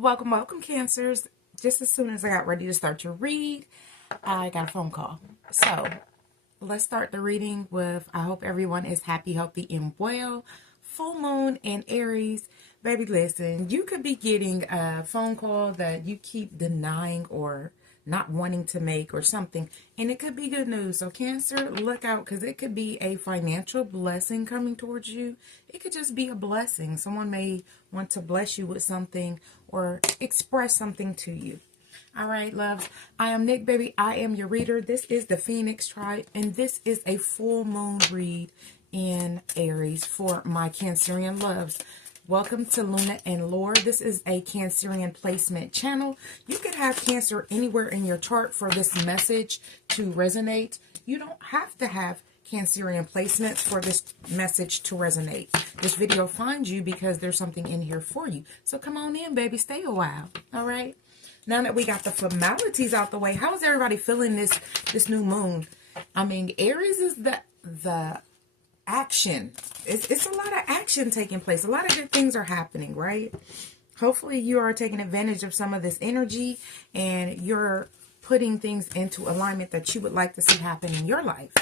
Welcome, Cancers. Just as soon as I got ready to start your read, I got a phone call. So let's start the reading with, I hope everyone is happy, healthy, and well. Full moon and Aries. Baby, listen, you could be getting a phone call that you keep denying or not wanting to make or something, and it could be good news. So Cancer, look out, because it could be a financial blessing coming towards you. It could just be a blessing. Someone may want to bless you with something or express something to you. All right, loves, I am Nicc, baby. I am your reader. This is the Phoenix Tribe, and this is a full moon read in Aries for my Cancerian loves. Welcome to Luna and Lore. This is a Cancerian placement channel. You could have Cancer anywhere in your chart for this message to resonate. You don't have to have Cancerian placements for this message to resonate. This video finds you because there's something in here for you. So come on in, baby. Stay a while. All right. Now that we got the formalities out the way, how is everybody feeling this new moon? I mean, Aries is the action. It's a lot of action taking place. A lot of good things are happening, right? Hopefully you are taking advantage of some of this energy and you're putting things into alignment that you would like to see happen in your life.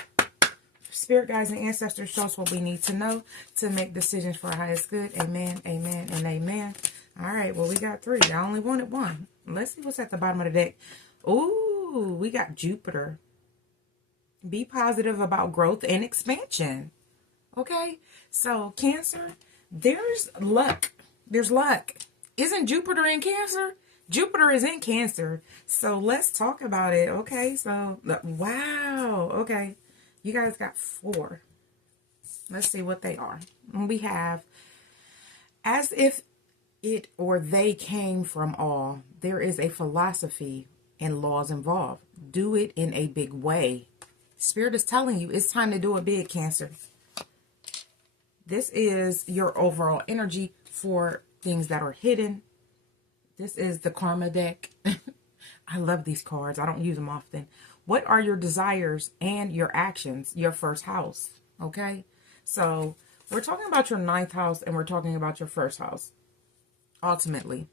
Spirit guides and ancestors show us what we need to know to make decisions for our highest good. Amen, amen, and amen. All right, well, we got three. I only wanted one. Let's see what's at the bottom of the deck. Ooh, we got Jupiter. Be positive about growth and expansion. Okay, so Cancer, there's luck. There's luck. Isn't Jupiter in Cancer? Jupiter is in Cancer. So let's talk about it. Okay, so wow. Okay, you guys got 4. Let's see what they are. We have, as if it or they came from all, there is a philosophy and laws involved. Do it in a big way. Spirit is telling you it's time to do it big, Cancer. This is your overall energy for things that are hidden. This is the Karma deck. I love these cards. I don't use them often. What are your desires and your actions? Your first house. Okay. So we're talking about your 9th house and we're talking about your first house. Ultimately,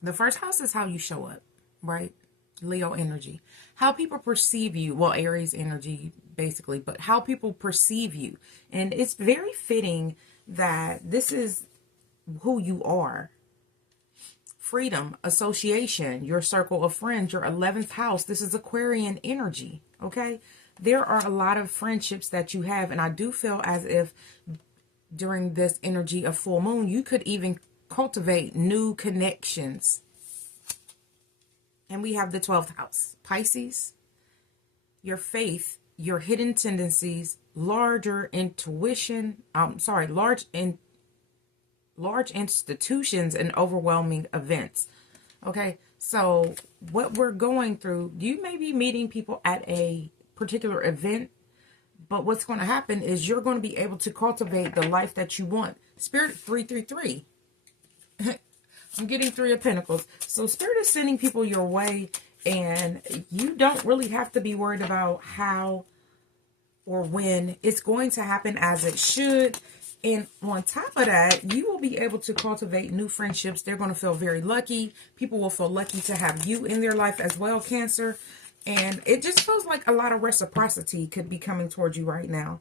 the first house is how you show up, right? Leo energy. How people perceive you. Well, Aries energy, basically, but how people perceive you. And it's very fitting that this is who you are. Freedom, association, your circle of friends, your 11th house. This is Aquarian energy, okay? There are a lot of friendships that you have, and I do feel as if during this energy of full moon, you could even cultivate new connections. And we have the 12th house, Pisces, your faith, your hidden tendencies, larger intuition, large institutions and overwhelming events. Okay, so what we're going through, you may be meeting people at a particular event, but what's going to happen is you're going to be able to cultivate the life that you want. Spirit 333. I'm getting 3 of Pentacles. So Spirit is sending people your way, and you don't really have to be worried about how or when. It's going to happen as it should. And on top of that, you will be able to cultivate new friendships. They're going to feel very lucky. People will feel lucky to have you in their life as well, Cancer. And it just feels like a lot of reciprocity could be coming towards you right now.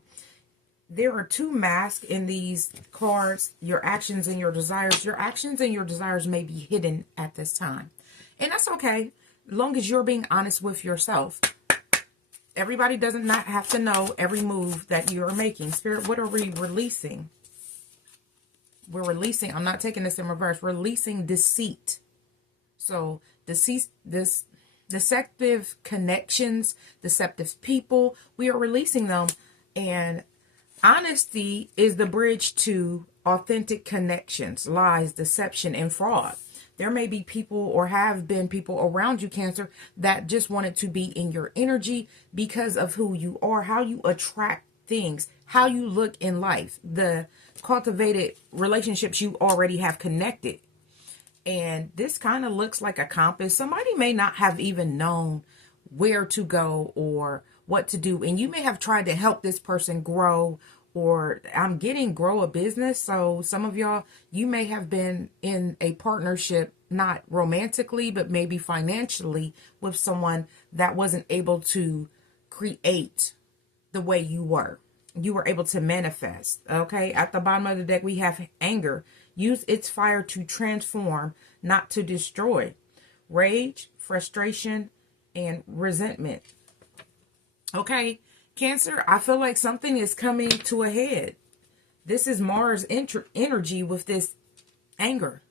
There are 2 masks in these cards, your actions and your desires. Your actions and your desires may be hidden at this time. And that's okay, as long as you're being honest with yourself. Everybody doesn't not have to know every move that you're making. Spirit, what are we releasing? We're releasing, I'm not taking this in reverse, releasing deceit. So deceptive connections, deceptive people, we are releasing them. And honesty is the bridge to authentic connections, lies, deception, and fraud. There may be people or have been people around you, Cancer, that just wanted to be in your energy because of who you are, how you attract things, how you look in life, the cultivated relationships you already have connected. And this kind of looks like a compass. Somebody may not have even known where to go or what to do. And you may have tried to help this person grow, or grow a business. So some of y'all, you may have been in a partnership not romantically, but maybe financially with someone that wasn't able to create the way you were. You were able to manifest. Okay. At the bottom of the deck, we have anger. Use its fire to transform, not to destroy. Rage, frustration, and resentment. Okay. Cancer, I feel like something is coming to a head. This is Mars energy with this anger.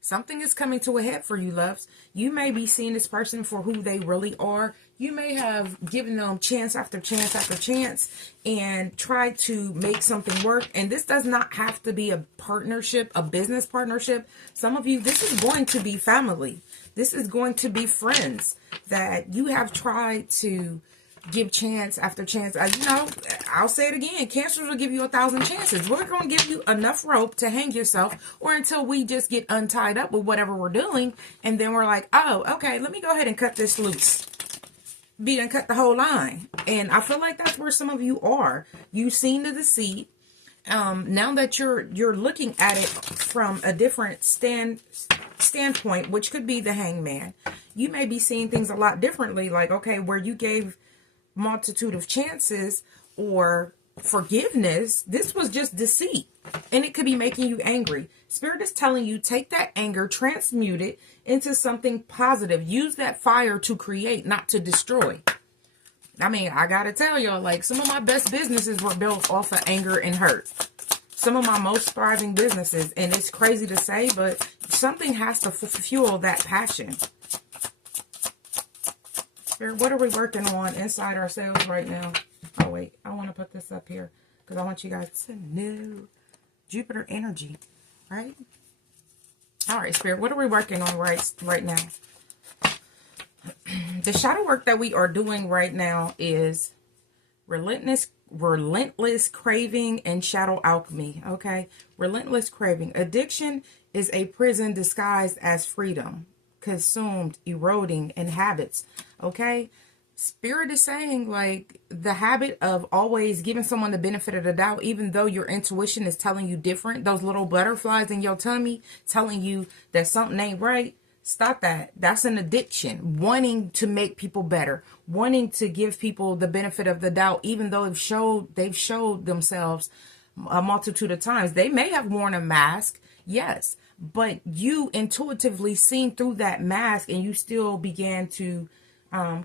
Something is coming to a head for you, loves. You may be seeing this person for who they really are. You may have given them chance after chance after chance and tried to make something work. And this does not have to be a partnership, a business partnership. Some of you, this is going to be family. This is going to be friends that you have tried to give chance after chance. You know, I'll say it again. Cancers will give you 1,000 chances. We're going to give you enough rope to hang yourself, or until we just get untied up with whatever we're doing. And then we're like, oh, okay, let me go ahead and cut this loose. Be and cut the whole line. And I feel like that's where some of you are. You've seen the deceit. Now that you're looking at it from a different standpoint, which could be the hangman, you may be seeing things a lot differently. Like, okay, where you gave multitude of chances or forgiveness, this was just deceit, and it could be making you angry. Spirit is telling you, take that anger, transmute it into something positive. Use that fire to create, not to destroy. I mean, I gotta tell y'all, like, some of my best businesses were built off of anger and hurt. Some of my most thriving businesses, and it's crazy to say, but something has to fuel that passion. What are we working on inside ourselves right now? Oh, wait. I want to put this up here because I want you guys to know Jupiter energy, right? All right, Spirit. What are we working on right now? The shadow work that we are doing right now is relentless craving and shadow alchemy, okay? Relentless craving. Addiction is a prison disguised as freedom. Consumed, eroding, and habits. Okay, Spirit is saying, like, the habit of always giving someone the benefit of the doubt, even though your intuition is telling you different. Those little butterflies in your tummy telling you that something ain't right. Stop that. That's an addiction. Wanting to make people better, wanting to give people the benefit of the doubt, even though they've showed themselves a multitude of times. They may have worn a mask, yes, but you intuitively seen through that mask, and you still began to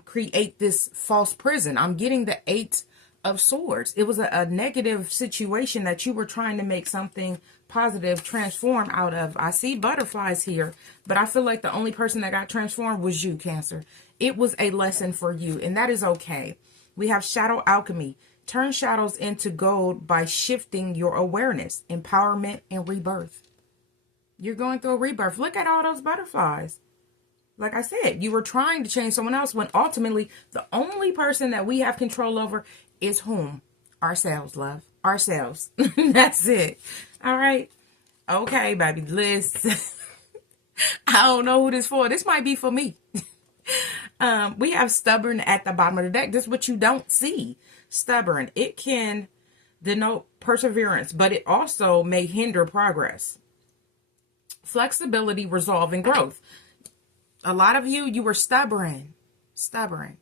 create this false prison. I'm getting the 8 of Swords. It was a negative situation that you were trying to make something positive transform out of. I see butterflies here, but I feel like the only person that got transformed was you, Cancer. It was a lesson for you, and that is okay. We have shadow alchemy. Turn shadows into gold by shifting your awareness, empowerment, and rebirth. You're going through a rebirth. Look at all those butterflies. Like I said, you were trying to change someone else when ultimately the only person that we have control over is whom? Ourselves, love. Ourselves. That's it. All right. Okay, baby. Listen. I don't know who this for. This might be for me. We have stubborn at the bottom of the deck. This is what you don't see. Stubborn. It can denote perseverance, but it also may hinder progress. Flexibility, resolve, and growth. A lot of you were stubborn,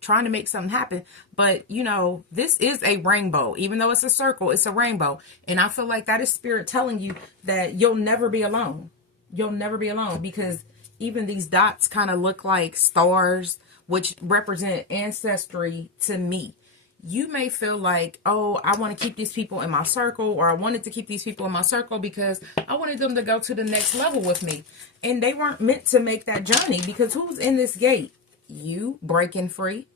trying to make something happen. But, you know, this is a rainbow. Even though it's a circle, it's a rainbow. And I feel like that is Spirit telling you that you'll never be alone. You'll never be alone, because even these dots kind of look like stars, which represent ancestry to me. You may feel like, oh, I want to keep these people in my circle, or I wanted to keep these people in my circle because I wanted them to go to the next level with me. And they weren't meant to make that journey, because who's in this gate? You breaking free.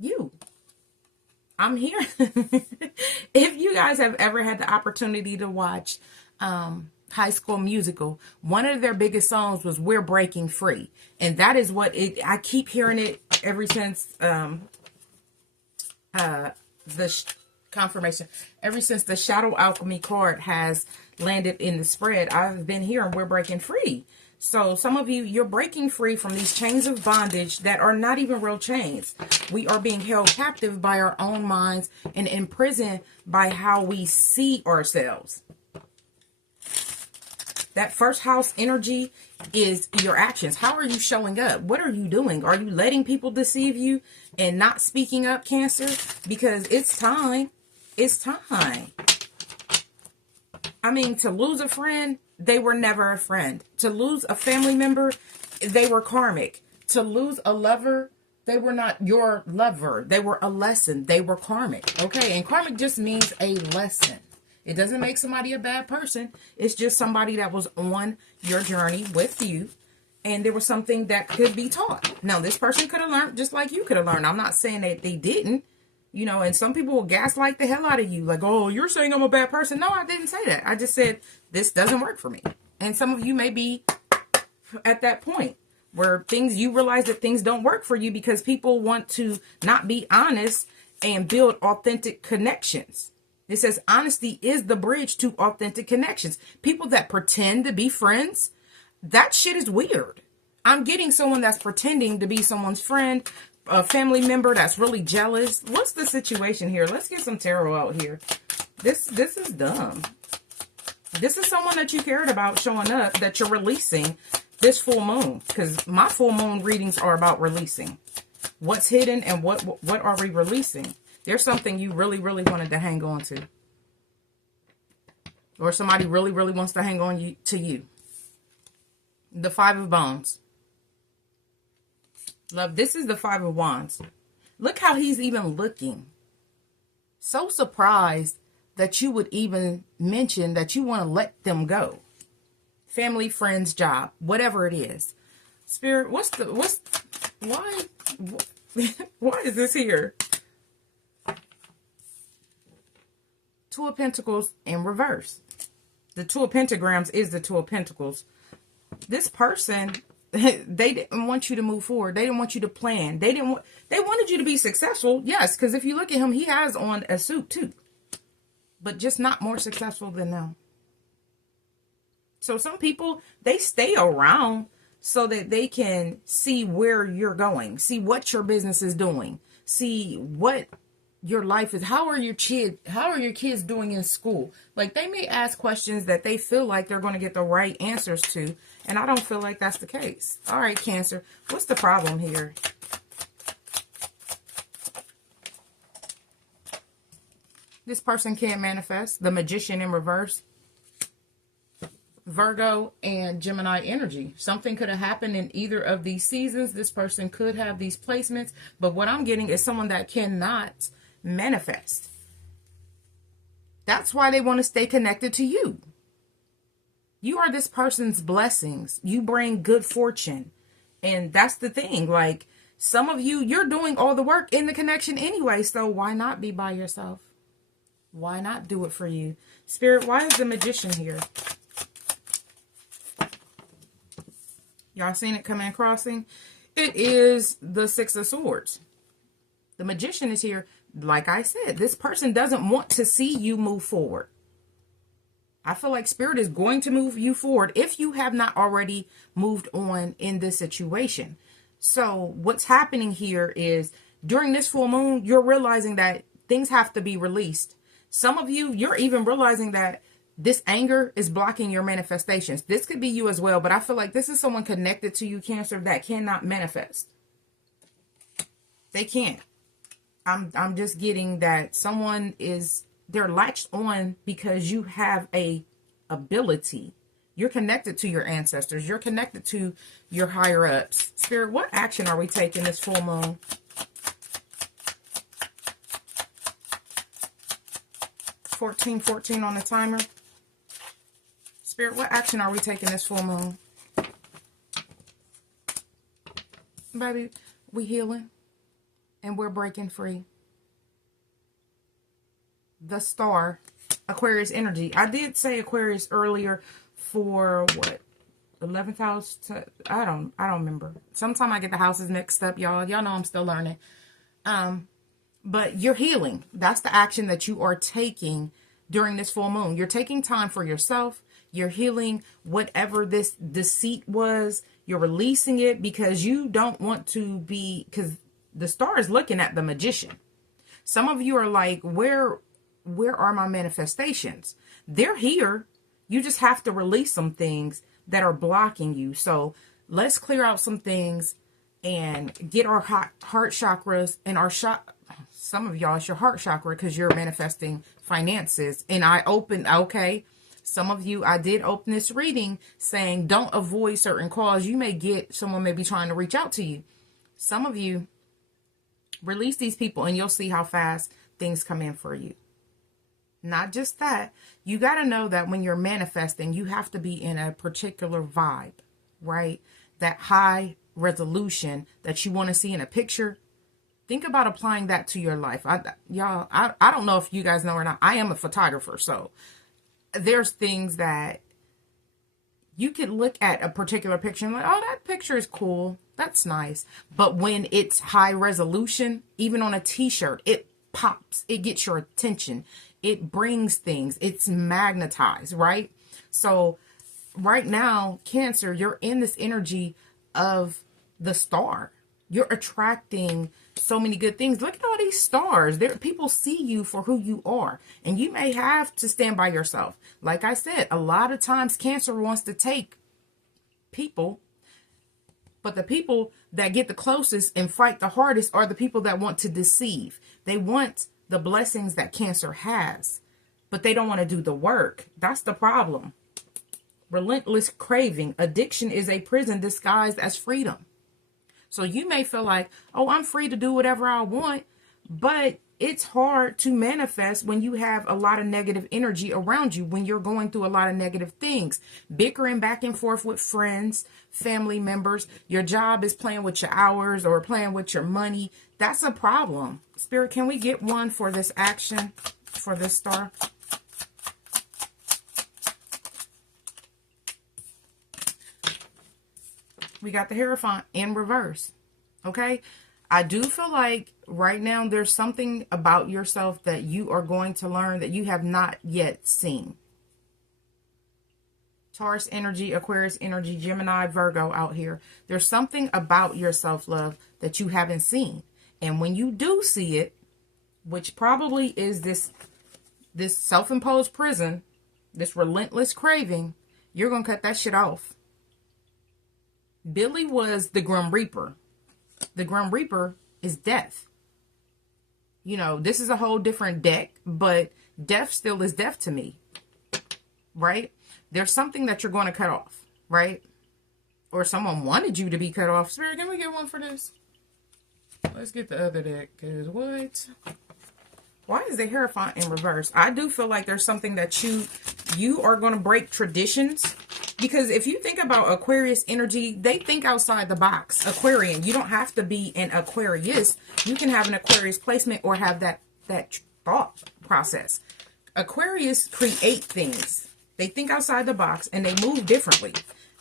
You. I'm here. If you guys have ever had the opportunity to watch High School Musical, one of their biggest songs was "We're Breaking Free." And that is what I keep hearing it ever since the confirmation, ever since the shadow alchemy card has landed in the spread. I've been hearing "We're Breaking Free." So some of you, you're breaking free from these chains of bondage that are not even real chains. We are being held captive by our own minds and imprisoned by how we see ourselves. That first house energy is your actions. How are you showing up? What are you doing? Are you letting people deceive you and not speaking up, Cancer? Because it's time. It's time. I mean, to lose a friend, they were never a friend. To lose a family member, they were karmic. To lose a lover, they were not your lover. They were a lesson. They were karmic. Okay, and karmic just means a lesson. It doesn't make somebody a bad person. It's just somebody that was on your journey with you. And there was something that could be taught. Now, this person could have learned just like you could have learned. I'm not saying that they didn't. You know, and some people will gaslight the hell out of you. Like, oh, you're saying I'm a bad person. No, I didn't say that. I just said this doesn't work for me. And some of you may be at that point where you realize that things don't work for you because people want to not be honest and build authentic connections. It says honesty is the bridge to authentic connections. People that pretend to be friends, that shit is weird. I'm getting someone that's pretending to be someone's friend, a family member that's really jealous. What's the situation here? Let's get some tarot out here. This is dumb. This is someone that you cared about showing up, that you're releasing this full moon. Because my full moon readings are about releasing. What's hidden and what are we releasing? There's something you really, really wanted to hang on to. Or somebody really, really wants to hang on to you. The Five of Wands. Love, this is the Five of Wands. Look how he's even looking. So surprised that you would even mention that you want to let them go. Family, friends, job, whatever it is. Spirit, why is this here? Two of Pentacles in reverse. The Two of Pentagrams is the Two of Pentacles. This person, they didn't want you to move forward. They didn't want you to plan. They wanted you to be successful. Yes, because if you look at him, he has on a suit too. But just not more successful than them. So some people, they stay around so that they can see where you're going. See what your business is doing. See what your life is. How are your kids doing in school? Like, they may ask questions that they feel like they're going to get the right answers to, and I don't feel like that's the case. All right, Cancer, what's the problem here? This person can't manifest. The Magician in reverse. Virgo and Gemini energy. Something could have happened in either of these seasons. This person could have these placements, but what I'm getting is someone that cannot manifest. That's why they want to stay connected to you. You are this person's blessings. You bring good fortune. And that's the thing. Like, some of you, you're doing all the work in the connection anyway. So why not be by yourself? Why not do it for you? Spirit, why is the Magician here? Y'all seen it coming and crossing? It is the Six of Swords. The Magician is here. Like I said, this person doesn't want to see you move forward. I feel like Spirit is going to move you forward if you have not already moved on in this situation. So what's happening here is during this full moon, you're realizing that things have to be released. Some of you, you're even realizing that this anger is blocking your manifestations. This could be you as well, but I feel like this is someone connected to you, Cancer, that cannot manifest. They can't. I'm just getting that someone they're latched on because you have a ability. You're connected to your ancestors. You're connected to your higher ups. Spirit, what action are we taking this full moon? $14.14 on the timer. Spirit, what action are we taking this full moon? Baby, we healing. And we're breaking free. The Star, Aquarius energy. I did say Aquarius earlier for what? 11th house? I don't remember. Sometimes I get the houses mixed up, y'all. Y'all know I'm still learning. But you're healing. That's the action that you are taking during this full moon. You're taking time for yourself. You're healing whatever this deceit was. You're releasing it because you don't want to be, because the Star is looking at the Magician. Some of you are like, where are my manifestations? They're here. You just have to release some things that are blocking you. So let's clear out some things and get our heart chakras and our some of y'all, it's your heart chakra because you're manifesting finances. And I opened, okay, some of you, I did open this reading saying don't avoid certain calls. You may get, someone may be trying to reach out to you. Some of you, release these people and you'll see how fast things come in for you. Not just that, you got to know that when you're manifesting, you have to be in a particular vibe, right? That high resolution that you want to see in a picture. Think about applying that to your life. I don't know if you guys know or not. I am a photographer, so there's things that you could look at a particular picture and like, oh, that picture is cool. That's nice. But when it's high resolution, even on a t-shirt, it pops. It gets your attention. It brings things. It's magnetized, right? So right now, Cancer, you're in this energy of the star. You're attracting so many good things. Look at all these stars. People see you for who you are. And you may have to stand by yourself. Like I said, a lot of times Cancer wants to take people. But the people that get the closest and fight the hardest are the people that want to deceive. They want the blessings that Cancer has. But they don't want to do the work. That's the problem. Relentless craving. Addiction is a prison disguised as freedom. So you may feel like, oh, I'm free to do whatever I want, but it's hard to manifest when you have a lot of negative energy around you, when you're going through a lot of negative things, bickering back and forth with friends, family members. Your job is playing with your hours or playing with your money. That's a problem. Spirit, can we get one for this action, for this star? We got the Hierophant in reverse. Okay. I do feel like right now there's something about yourself that you are going to learn that you have not yet seen. Taurus energy, Aquarius energy, Gemini, Virgo out here. There's something about your self-love that you haven't seen. And when you do see it, which probably is this self-imposed prison, this relentless craving, you're going to cut that shit off. Billy was the Grim Reaper. The Grim Reaper is death. You know, this is a whole different deck, but death still is death to me. Right? There's something that you're going to cut off, right? Or someone wanted you to be cut off. Spirit, can we get one for this? Let's get the other deck, because what? Why is the Hierophant in reverse? I do feel like there's something that you are going to break traditions. Because if you think about Aquarius energy, they think outside the box. Aquarian, you don't have to be an Aquarius. You can have an Aquarius placement or have that thought process. Aquarius create things. They think outside the box and they move differently.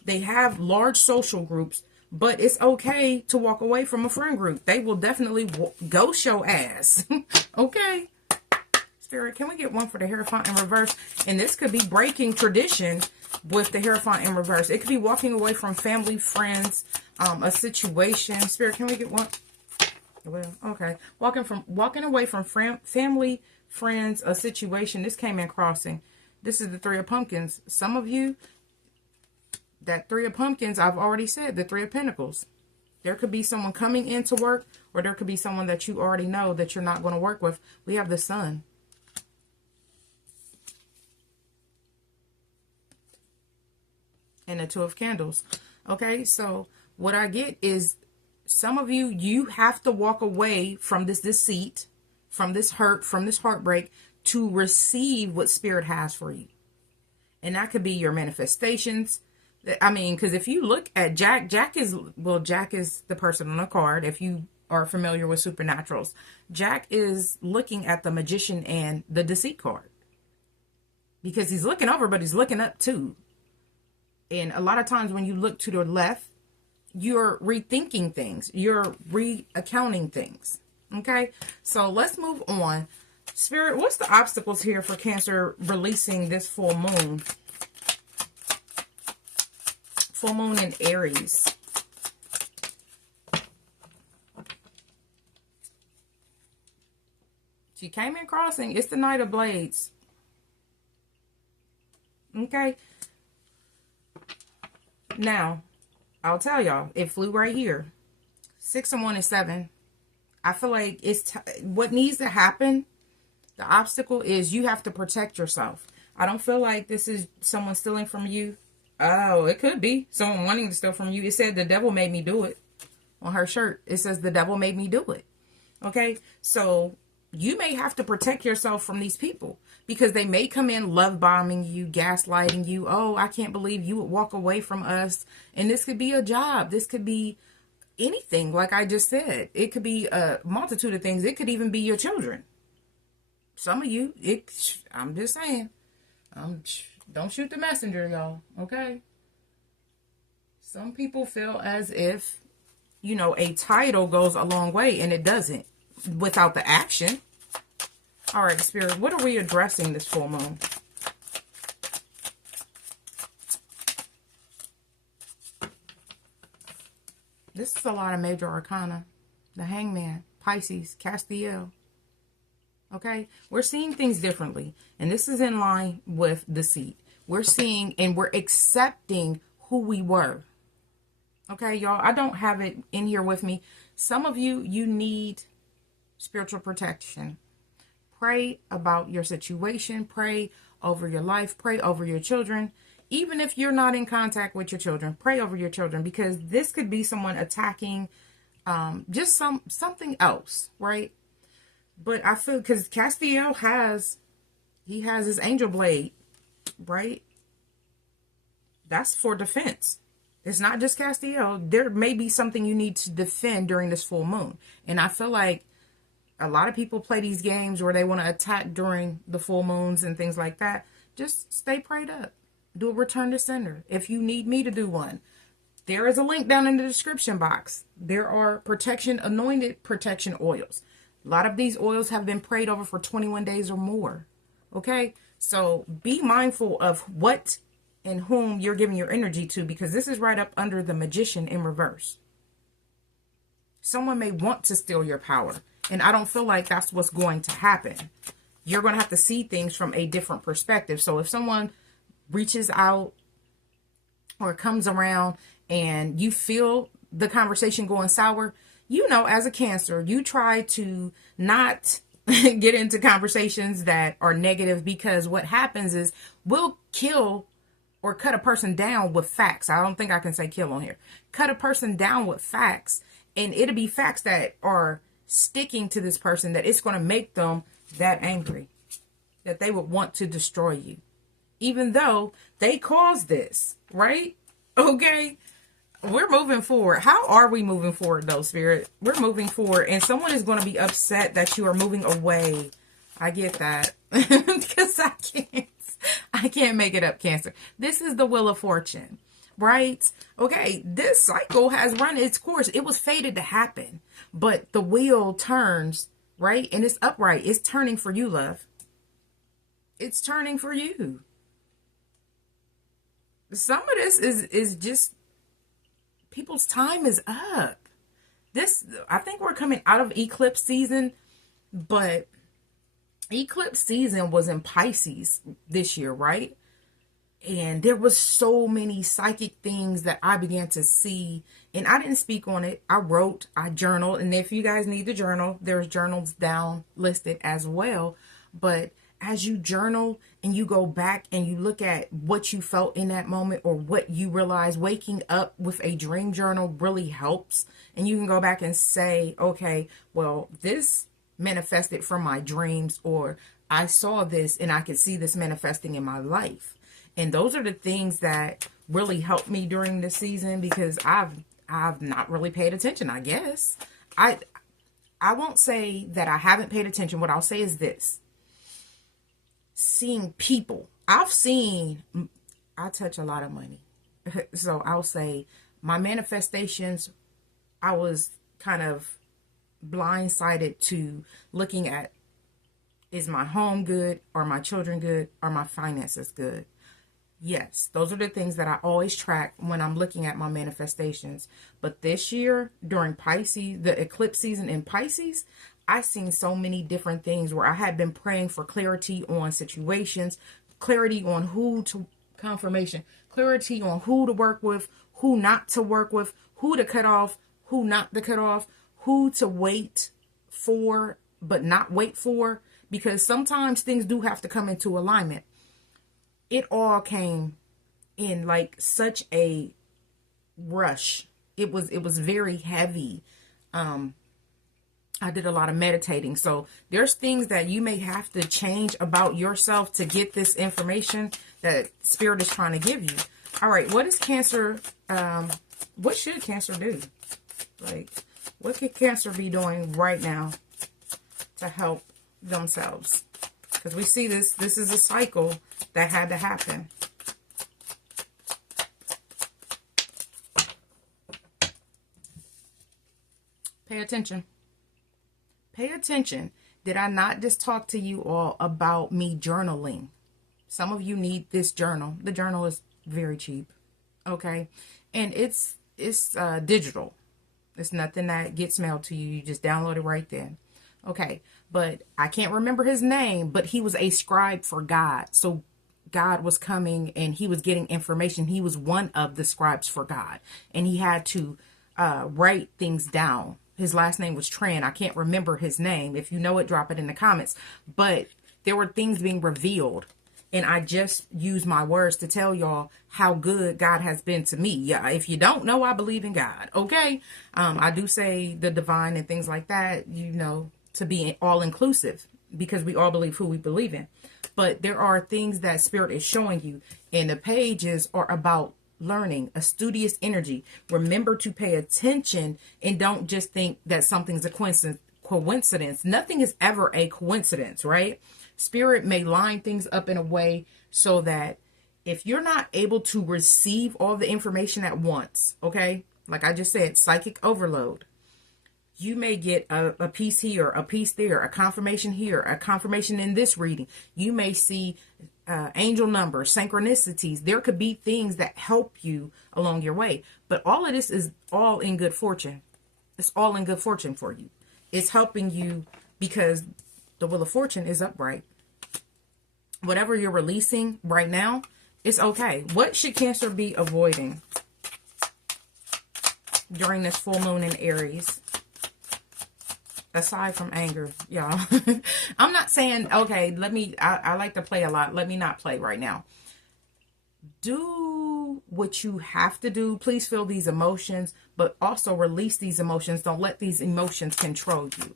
They have large social groups, but it's okay to walk away from a friend group. They will definitely go show ass. Okay. Spirit, can we get one for the Hierophant in reverse? And this could be breaking tradition with the Hierophant in reverse. It could be walking away from family, friends, a situation. Spirit, can we get one? Well, okay. Walking away from family, friends, a situation. This came in crossing. This is the Three of Pumpkins. Some of you, that Three of Pumpkins, I've already said, the Three of Pentacles. There could be someone coming into work, or there could be someone that you already know that you're not going to work with. We have the Sun. And the Two of Candles. Okay, so what I get is some of you have to walk away from this deceit, from this hurt, from this heartbreak to receive what Spirit has for you. And that could be your manifestations. I mean, because if you look at Jack is the person on the card. If you are familiar with supernaturals, Jack is looking at the Magician and the Deceit card. Because he's looking over, but he's looking up too. And a lot of times when you look to the left, you're rethinking things. You're reaccounting things. Okay? So let's move on. Spirit, what's the obstacles here for Cancer releasing this full moon? Full moon in Aries. She came in crossing. It's the Knight of Blades. Okay. Now, I'll tell y'all, it flew right here. 6 and 1 is 7. I feel like it's what needs to happen. The obstacle is you have to protect yourself. I don't feel like this is someone stealing from you. Oh, it could be someone wanting to steal from you. It said the devil made me do it. On her shirt, it says the devil made me do it. Okay, so you may have to protect yourself from these people because they may come in love bombing you, gaslighting you. Oh, I can't believe you would walk away from us. And this could be a job. This could be anything. Like I just said, it could be a multitude of things. It could even be your children. Some of you, I'm just saying, don't shoot the messenger, y'all. Okay. Some people feel as if, you know, a title goes a long way, and it doesn't without the action. All right, Spirit, what are we addressing this full moon? This is a lot of major arcana. The Hangman, Pisces, Castiel. Okay, we're seeing things differently, and this is in line with deceit. We're seeing and we're accepting who we were. Okay, y'all, I don't have it in here with me. Some of you, you need spiritual protection. Pray about your situation. Pray over your life. Pray over your children. Even if you're not in contact with your children, pray over your children, because this could be someone attacking just something else, right? But I feel, because Castiel has his angel blade, right? That's for defense. It's not just Castiel. There may be something you need to defend during this full moon. And I feel like a lot of people play these games where they want to attack during the full moons and things like that. Just stay prayed up. Do a return to sender. If you need me to do one, there is a link down in the description box. There are anointed protection oils. A lot of these oils have been prayed over for 21 days or more. Okay? So be mindful of what and whom you're giving your energy to, because this is right up under the Magician in reverse. Someone may want to steal your power, and I don't feel like that's what's going to happen. You're going to have to see things from a different perspective. So if someone reaches out or comes around and you feel the conversation going sour, you know, as a Cancer, you try to not get into conversations that are negative, because what happens is we'll kill or cut a person down with facts. I don't think I can say kill on here. Cut a person down with facts, and it'll be facts that are sticking to this person, that it's going to make them that angry that they would want to destroy you, even though they caused this, right? Okay, we're moving forward. How are we moving forward, though, Spirit? We're moving forward, and someone is going to be upset that you are moving away. I get that, because I can't make it up, Cancer. This is the Wheel of Fortune, right? Okay, this cycle has run its course. It was fated to happen, but the wheel turns, right? And it's upright. It's turning for you, love. It's turning for you. Some of this is just people's time is up. I think we're coming out of eclipse season, but eclipse season was in Pisces this year, right? And there was so many psychic things that I began to see, and I didn't speak on it. I wrote, I journaled, and if you guys need to journal, there's journals down listed as well. But as you journal and you go back and you look at what you felt in that moment, or what you realize, waking up with a dream journal really helps. And you can go back and say, okay, well, this manifested from my dreams, or I saw this and I could see this manifesting in my life. And those are the things that really helped me during this season, because I've not really paid attention, I guess. I won't say that I haven't paid attention. What I'll say is this: seeing people. I touch a lot of money. So I'll say my manifestations, I was kind of blindsided to looking at, is my home good? Are my children good? Are my finances good? Yes, those are the things that I always track when I'm looking at my manifestations. But this year, during Pisces, the eclipse season in Pisces, I've seen so many different things where I had been praying for clarity on situations, clarity on who to Confirmation. Clarity on who to work with, who not to work with, who to cut off, who not to cut off, who to wait for, but not wait for. Because sometimes things do have to come into alignment. It all came in like such a rush. It was very heavy. I did a lot of meditating. So there's things that you may have to change about yourself to get this information that Spirit is trying to give you. All right. What is Cancer? What should Cancer do? Like, what could Cancer be doing right now to help themselves? Because we see this is a cycle that had to happen. Pay attention. Pay attention. Did I not just talk to you all about me journaling? Some of you need this journal. The journal is very cheap. Okay. And it's digital. It's nothing that gets mailed to you. You just download it right then. Okay. But I can't remember his name, but he was a scribe for God. So God was coming and he was getting information. He was one of the scribes for God. And he had to write things down. His last name was Tran. I can't remember his name. If you know it, drop it in the comments. But there were things being revealed. And I just use my words to tell y'all how good God has been to me. Yeah, if you don't know, I believe in God. Okay. I do say the divine and things like that, you know, to be all inclusive because we all believe who we believe in. But there are things that Spirit is showing you. And the pages are about learning, a studious energy. Remember to pay attention and don't just think that something's a coincidence. Nothing is ever a coincidence, right? Spirit may line things up in a way so that if you're not able to receive all the information at once, okay, like I just said, psychic overload, you may get a piece here, a piece there, a confirmation here, a confirmation in this reading. You may see angel numbers, synchronicities. There could be things that help you along your way. But all of this is all in good fortune. It's all in good fortune for you. It's helping you because the Wheel of Fortune is upright. Whatever you're releasing right now, it's okay. What should Cancer be avoiding during this full moon in Aries? Aside from anger, y'all. I'm not saying, okay, I like to play a lot. Let me not play right now. Do what you have to do. Please feel these emotions, but also release these emotions. Don't let these emotions control you.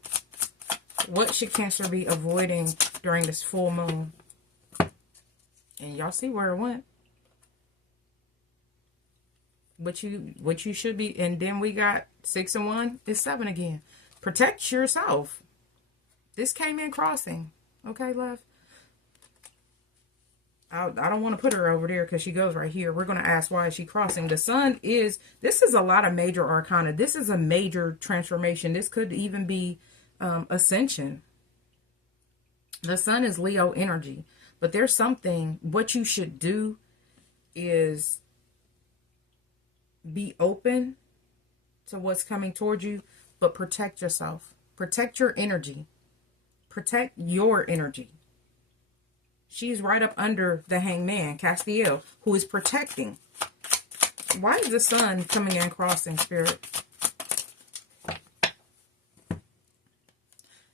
What should Cancer be avoiding during this full moon? And y'all see where it went. What you should be, and then we got 6 and 1 is 7 again. Protect yourself. This came in crossing. Okay, love? I don't want to put her over there because she goes right here. We're going to ask why is she crossing. The sun is, this is a lot of major arcana. This is a major transformation. This could even be ascension. The sun is Leo energy. But there's something, what you should do is be open to what's coming towards you. But protect yourself. Protect your energy. Protect your energy. She's right up under the Hangman, Castiel, who is protecting. Why is the sun coming in crossing, Spirit?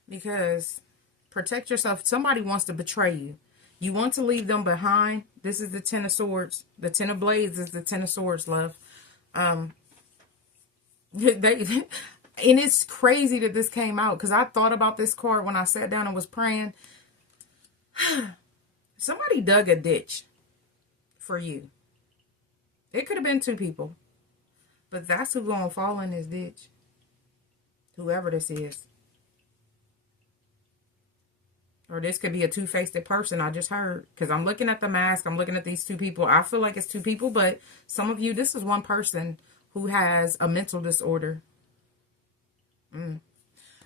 Because protect yourself. Somebody wants to betray you. You want to leave them behind. This is the 10 of Swords. The 10 of Blades is the 10 of Swords, love. And it's crazy that this came out because I thought about this card when I sat down and was praying. Somebody dug a ditch for you. It could have been 2 people. But that's who's going to fall in this ditch. Whoever this is. Or this could be a two-faced person I just heard. Because I'm looking at the mask. I'm looking at these 2 people. I feel like it's 2 people. But some of you, this is one person who has a mental disorder.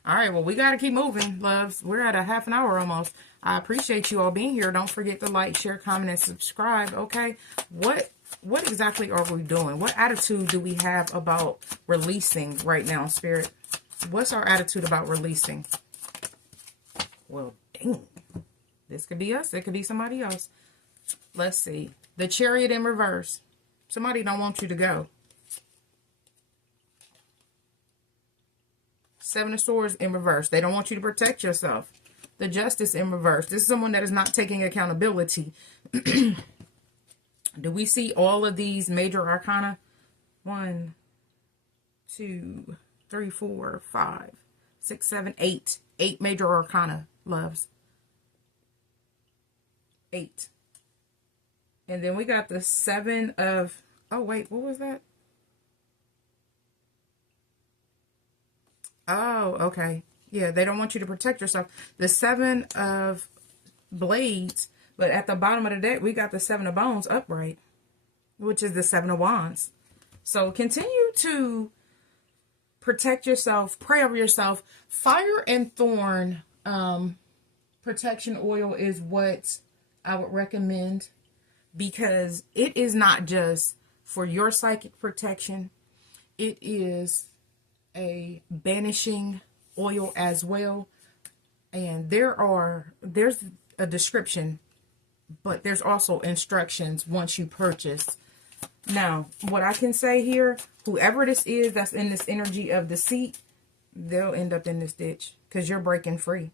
All right, well, we got to keep moving, loves. We're at a half an hour almost. I appreciate you all being here. Don't forget to like, share, comment, and subscribe, okay? What exactly are we doing? What attitude do we have about releasing right now, Spirit? What's our attitude about releasing? Well, dang. This could be us. It could be somebody else. Let's see. The Chariot in reverse. Somebody don't want you to go. Seven of Swords in reverse. They don't want you to protect yourself. The Justice in reverse. This is someone that is not taking accountability. Do we see all of these major arcana? 1, 2, 3, 4, 5, 6, 7, 8. 8 major arcana, loves. 8. And then we got the 7 of... Oh, wait, what was that? Oh, okay. Yeah, they don't want you to protect yourself. The 7 of blades, but at the bottom of the deck, we got the 7 of bones upright, which is the 7 of wands. So continue to protect yourself, pray over yourself. Fire and thorn protection oil is what I would recommend, because it is not just for your psychic protection. It is a banishing oil as well. And there's a description, but there's also instructions once you purchase. Now, what I can say here, whoever this is that's in this energy of deceit, they'll end up in this ditch, because you're breaking free.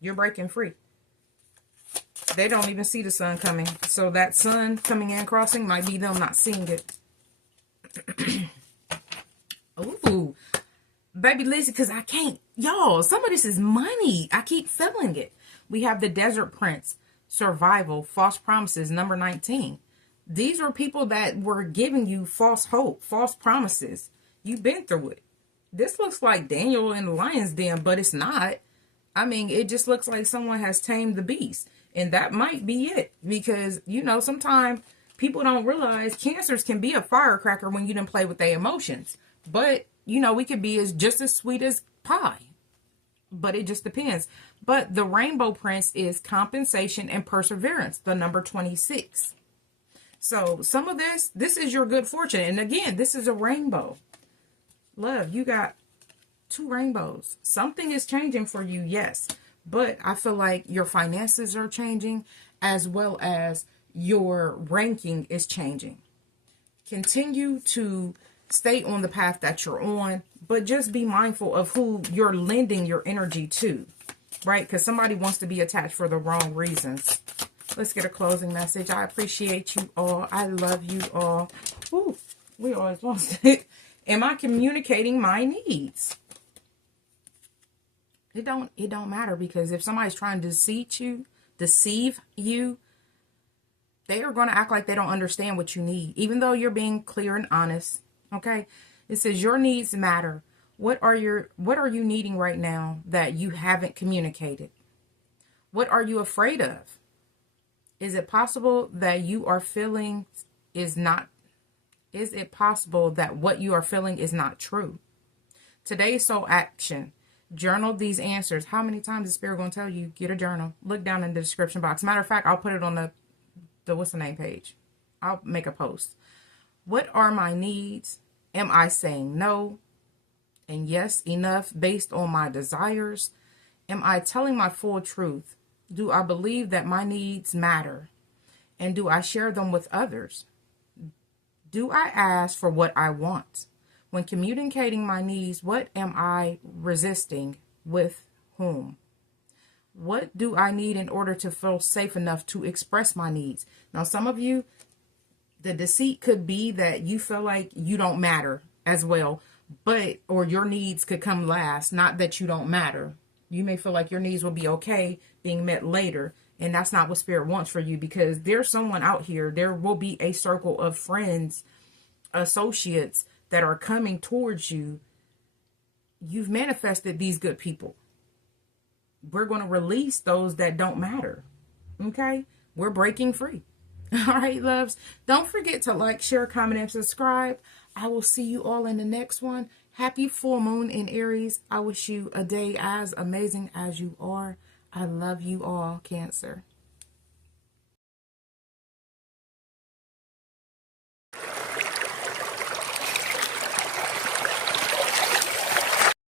You're breaking free. They don't even see the sun coming. So that sun coming in crossing might be them not seeing it. Ooh, baby, listen, because I can't. Y'all, some of this is money. I keep feeling it. We have the Desert Prince, survival, false promises, number 19. These are people that were giving you false hope, false promises. You've been through it. This looks like Daniel in the lion's den, but it's not. I mean, it just looks like someone has tamed the beast. And that might be it. Because, you know, sometimes people don't realize Cancers can be a firecracker when you didn't play with their emotions. But, you know, we could be just as sweet as pie. But it just depends. But the Rainbow Prince is compensation and perseverance, the number 26. So some of this is your good fortune. And again, this is a rainbow. Love, you got 2 rainbows. Something is changing for you, yes. But I feel like your finances are changing, as well as your ranking is changing. Continue to stay on the path that you're on, but just be mindful of who you're lending your energy to, right? Because somebody wants to be attached for the wrong reasons. Let's get a closing message. I appreciate you all. I love you all. Ooh, we always lost it. Am I communicating my needs? It don't matter, because if somebody's trying to deceive you, they are going to act like they don't understand what you need, even though you're being clear and honest. Okay? It says your needs matter. What are you needing right now that you haven't communicated? What are you afraid of? Is it possible that you are feeling is it possible that what you are feeling is not true? Today's soul action. Journal these answers. How many times is Spirit going to tell you? Get a journal. Look down in the description box. Matter of fact, I'll put it on the what's the name page. I'll make a post. What are my needs? Am I saying no and yes enough based on my desires? Am I telling my full truth? Do I believe that my needs matter? And do I share them with others? Do I ask for what I want? When communicating my needs, what am I resisting with whom? What do I need in order to feel safe enough to express my needs? Now, some of you, the deceit could be that you feel like you don't matter as well, or your needs could come last, not that you don't matter. You may feel like your needs will be okay being met later, and that's not what Spirit wants for you, because there's someone out here, there will be a circle of friends, associates that are coming towards you. You've manifested these good people. We're going to release those that don't matter. Okay? We're breaking free. All right, loves. Don't forget to like, share, comment, and subscribe. I will see you all in the next one. Happy full moon in Aries. I wish you a day as amazing as you are. I love you all, Cancer.